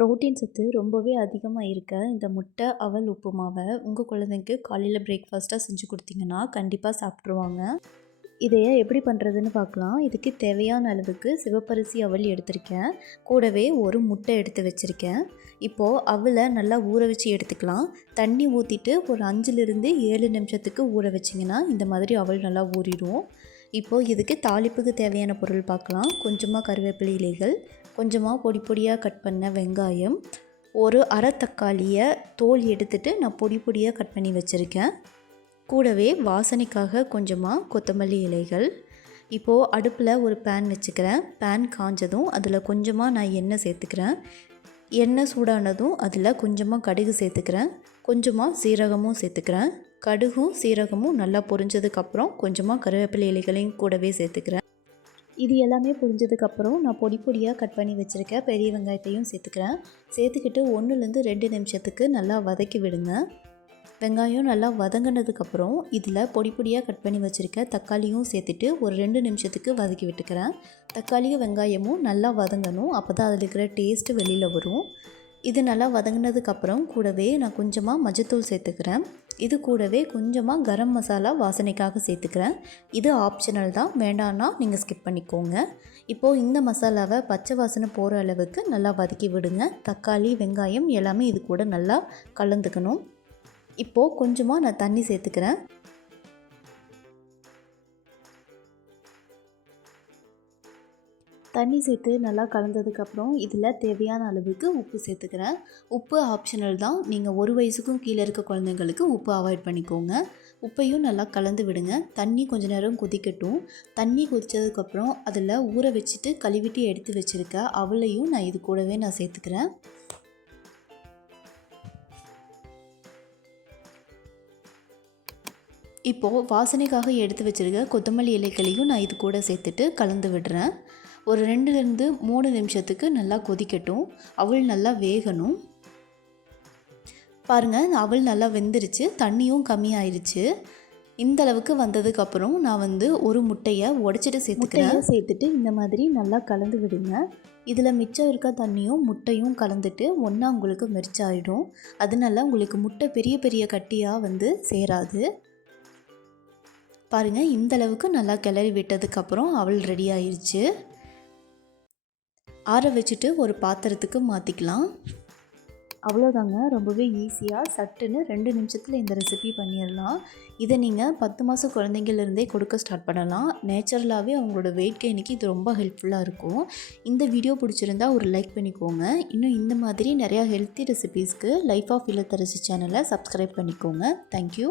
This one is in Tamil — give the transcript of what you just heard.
புரோட்டீன் சத்து ரொம்பவே அதிகமாக இருக்க இந்த முட்டை அவல் உப்புமாவை உங்கள் குழந்தைக்கு காலையில் பிரேக்ஃபாஸ்ட்டாக செஞ்சு கொடுத்தீங்கன்னா கண்டிப்பாக சாப்பிட்ருவாங்க. இதையே எப்படி பண்ணுறதுன்னு பார்க்கலாம். இதுக்கு தேவையான அளவுக்கு சிவப்பரிசி அவல் எடுத்திருக்கேன். கூடவே ஒரு முட்டை எடுத்து வச்சுருக்கேன். இப்போது அவலை நல்லா ஊற வச்சு எடுத்துக்கலாம். தண்ணி ஊற்றிட்டு ஒரு 5லிருந்து 7 நிமிஷத்துக்கு ஊற வச்சிங்கன்னா இந்த மாதிரி அவல் நல்லா ஊறிடும். இப்போது இதுக்கு தாளிப்புக்கு தேவையான பொருள் பார்க்கலாம். கொஞ்சமாக கருவேப்பிலை இலைகள், கொஞ்சமாக பொடி பொடியாக கட் பண்ண வெங்காயம், ஒரு அரை தக்காளியை தோல் எடுத்துட்டு நான் பொடி பொடியாக கட் பண்ணி வச்சுருக்கேன். கூடவே வாசனைக்காக கொஞ்சமாக கொத்தமல்லி இலைகள். இப்போது அடுப்பில் ஒரு பேன் வச்சுக்கிறேன். பேன் காஞ்சதும் அதில் கொஞ்சமாக நான் எண்ணெய் சேர்த்துக்கிறேன். எண்ணெய் சூடானதும் அதில் கொஞ்சமாக கடுகு சேர்த்துக்கிறேன். கொஞ்சமாக சீரகமும் சேர்த்துக்கிறேன். கடுகும் சீரகமும் நல்லா பொரிஞ்சதுக்கப்புறம் கொஞ்சமாக கருவேப்பிலை இலைகளையும் கூடவே சேர்த்துக்கிறேன். இது எல்லாமே புரிஞ்சதுக்கப்புறம் நான் பொடி பொடியாக கட் பண்ணி வச்சுருக்கேன் பெரிய வெங்காயத்தையும் சேர்த்துக்கிறேன். சேர்த்துக்கிட்டு 1லேருந்து 2 நிமிஷத்துக்கு நல்லா வதக்கி விடுங்க. வெங்காயம் நல்லா வதங்கினதுக்கப்புறம் இதில் பொடி பொடியாக கட் பண்ணி வச்சுருக்க தக்காளியும் சேர்த்துட்டு ஒரு 2 நிமிஷத்துக்கு வதக்கி விட்டுக்கிறேன். தக்காளியும் வெங்காயமும் நல்லா வதங்கணும். அப்போ தான் அதில் இருக்கிற டேஸ்ட்டு வெளியில் வரும். இது நல்லா வதங்கினதுக்கப்புறம் கூடவே நான் கொஞ்சமாக மஞ்சத்தூள் சேர்த்துக்கிறேன். இது கூடவே கொஞ்சமாக கரம் மசாலா வாசனைக்காக சேர்த்துக்கிறேன். இது ஆப்ஷனல் தான், வேண்டான்னா நீங்கள் ஸ்கிப் பண்ணிக்கோங்க. இப்போது இந்த மசாலாவை பச்சை வாசனை போகிற அளவுக்கு நல்லா வதக்கி விடுங்க. தக்காளி வெங்காயம் எல்லாமே இது கூட நல்லா கலந்துக்கணும். இப்போது கொஞ்சமாக நான் தண்ணி சேர்த்துக்கிறேன். தண்ணி சேர்த்து நல்லா கலந்ததுக்கப்புறம் இதில் தேவையான அளவுக்கு உப்பு சேர்த்துக்கிறேன். உப்பு ஆப்ஷனல் தான், நீங்கள் 1 வயசுக்கும் கீழே இருக்க குழந்தைங்களுக்கு உப்பு அவாய்ட் பண்ணிக்கோங்க. உப்பையும் நல்லா கலந்து விடுங்க. தண்ணி கொஞ்ச நேரம் கொதிக்கட்டும். தண்ணி கொதித்ததுக்கப்புறம் அதில் ஊற வச்சுட்டு கழுவிட்டு எடுத்து வச்சுருக்க அவளையும் நான் இது கூடவே நான் சேர்த்துக்கிறேன். இப்போது வாசனைக்காக எடுத்து வச்சுருக்க கொத்தமல்லி இலைகளையும் நான் இது கூட சேர்த்துட்டு கலந்து விடுறேன். ஒரு 2லேருந்து 3 நிமிஷத்துக்கு நல்லா கொதிக்கட்டும். அவல் நல்லா வேகணும். பாருங்கள், அவல் நல்லா வெந்துருச்சு, தண்ணியும் கம்மியாயிருச்சு. இந்த அளவுக்கு வந்ததுக்கப்புறம் நான் ஒரு முட்டையை உடைச்சிட்டு சேர்த்துட்டு இந்த மாதிரி நல்லா கலந்து விடுங்க. இதில் மிச்சம் இருக்க தண்ணியும் முட்டையும் கலந்துட்டு ஒன்றா உங்களுக்கு மெரிச்சாயிடும். அதனால உங்களுக்கு முட்டை பெரிய பெரிய கட்டியாக சேராது. பாருங்கள், இந்த அளவுக்கு நல்லா கிளறி விட்டதுக்கப்புறம் அவல் ரெடி ஆயிடுச்சு. ஆற வச்சுட்டு ஒரு பாத்திரத்துக்கு மாற்றிக்கலாம். அவ்வளோதாங்க, ரொம்பவே ஈஸியாக சட்டுன்னு 2 நிமிஷத்தில் இந்த ரெசிபி பண்ணிடலாம். இதை நீங்கள் 10 மாத குழந்தைங்கள்லேருந்தே கொடுக்க ஸ்டார்ட் பண்ணலாம். நேச்சுரலாகவே அவங்களோட வெயிட் கெயினுக்கு இது ரொம்ப ஹெல்ப்ஃபுல்லாக இருக்கும். இந்த வீடியோ பிடிச்சிருந்தா ஒரு லைக் பண்ணிக்கோங்க. இன்னும் இந்த மாதிரி நிறையா ஹெல்த்தி ரெசிபீஸ்க்கு லைஃப் ஆஃப் இல்லத்தரசி சேனலை சப்ஸ்கிரைப் பண்ணிக்கோங்க. தேங்க்யூ.